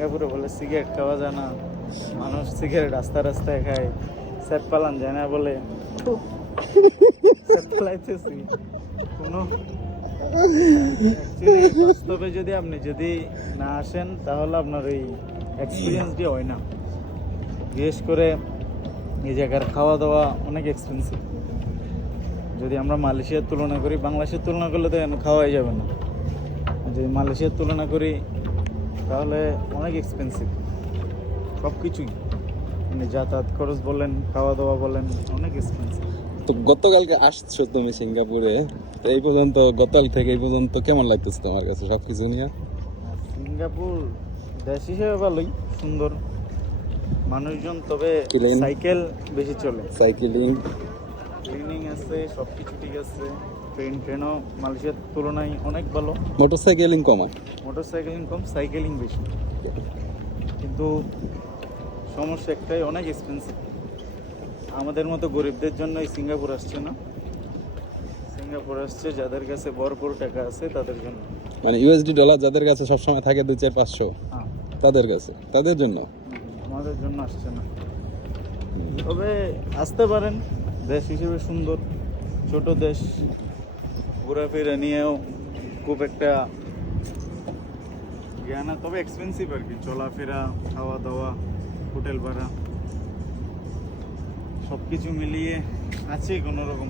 সিঙ্গাপুরে বলে সিগারেট খাওয়া যায় না, মানুষ সিগারেট রাস্তায় খায়, সেট পালান যায় না বলে সেট পালাইতেছি কোনো অ্যাকচুয়ালি বাস্তবে যদি আপনি যদি না আসেন তাহলে আপনার ওই এক্সপিরিয়েন্সটি হয় না। বিশেষ করে এই জায়গার খাওয়া দাওয়া অনেক এক্সপেন্সিভ। যদি আমরা মালয়েশিয়ার তুলনা করি, বাংলাদেশের তুলনা করলে তো খাওয়াই যাবে না, যদি মালয়েশিয়ার তুলনা করি তাহলে অনেক এক্সপেন্সিভ সব কিছুই, মানে যাতায়াত খরচ বলেন, খাওয়া দাওয়া বলেন, অনেক এক্সপেন্সিভ। তো গতকালকে আসছো তুমি সিঙ্গাপুরে, তো এই পর্যন্ত গতকাল থেকে এই পর্যন্ত কেমন লাগতেছে তোমার কাছে সবকিছু নিয়ে? সিঙ্গাপুর দেশ হিসেবে ভালোই, সুন্দর মানুষজন, তবে Clean. সাইকেল বেশি চলে, সাইকেলিং, ক্লিনিং আছে, সব কিছু ঠিক আছে। ট্রেনও মালয়েশিয়ার তুলনায় অনেক ভালো। মোটরসাইকেলিং কমা। মোটরসাইকেলিং কম, সাইকেলিং বেশি, কিন্তু সমস্যা একটাই, অনেক এক্সপেন্সিভ। আমাদের মতো গরিবদের জন্য এই সিঙ্গাপুর আসছে না, সিঙ্গাপুর আসছে যাদের কাছে ভরপুর টাকা আছে তাদের জন্য। মানে ইউএসডি ডলার যাদের কাছে সবসময় থাকে 2-4-500, হ্যাঁ, তাদের কাছে, তাদের জন্য। আমাদের জন্য আসছে না। তবে আসতে পারেন, দেশ হিসেবে সুন্দর, ছোট দেশ, ঘোরাফেরা নিয়েও খুব একটা জ্ঞান, তবে এক্সপেন্সিভ আর কি, চলাফেরা, খাওয়া দাওয়া, হোটেল ভাড়া সব কিছু মিলিয়ে আছে কোনো রকম।